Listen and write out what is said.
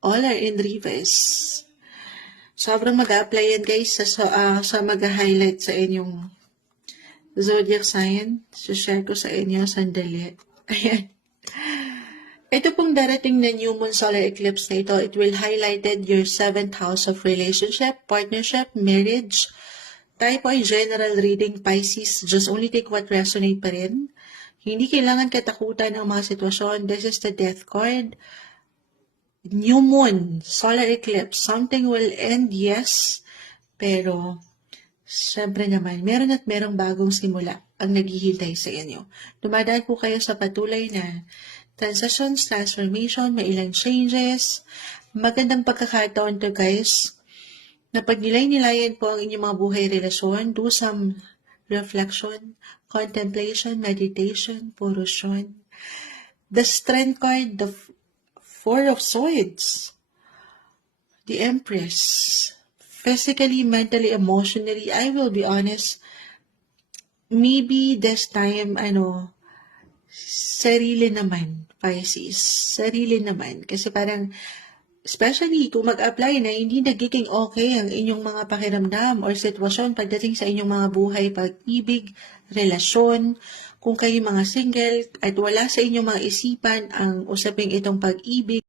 all are in reverse. Sobrang mag-a-apply yan guys sa mag-highlight sa inyong zodiac sign. Share ko sa inyo sandali. Ayan. Ito pong darating na new moon solar eclipse na ito, it will highlighted your 7th house of relationship, partnership, marriage. Tayo po ay general reading, Pisces. Just only take what resonate pa rin. Hindi kailangan katakutan ng mga sitwasyon. This is the death card. New moon, solar eclipse. Something will end, yes. Pero, syempre naman, meron at merong bagong simula ang naghihintay sa inyo. Dumadaan po kayo sa patuloy na transitions, transformation, may ilang changes. Magandang pagkakataon to guys. Na pag nilay-nilayan po ang inyong mga buhay relasyon, do some reflection, contemplation, meditation, porosyon. The Strength card, the Four of Swords, the Empress. Physically, mentally, emotionally, I will be honest, maybe this time, sarili naman, Pisces. Sarili naman. Kasi parang, especially kung mag-apply na hindi nagiging okay ang inyong mga pakiramdam or sitwasyon pagdating sa inyong mga buhay, pag-ibig, relasyon, kung kayo mga single at wala sa inyong mga isipan ang usaping itong pag-ibig,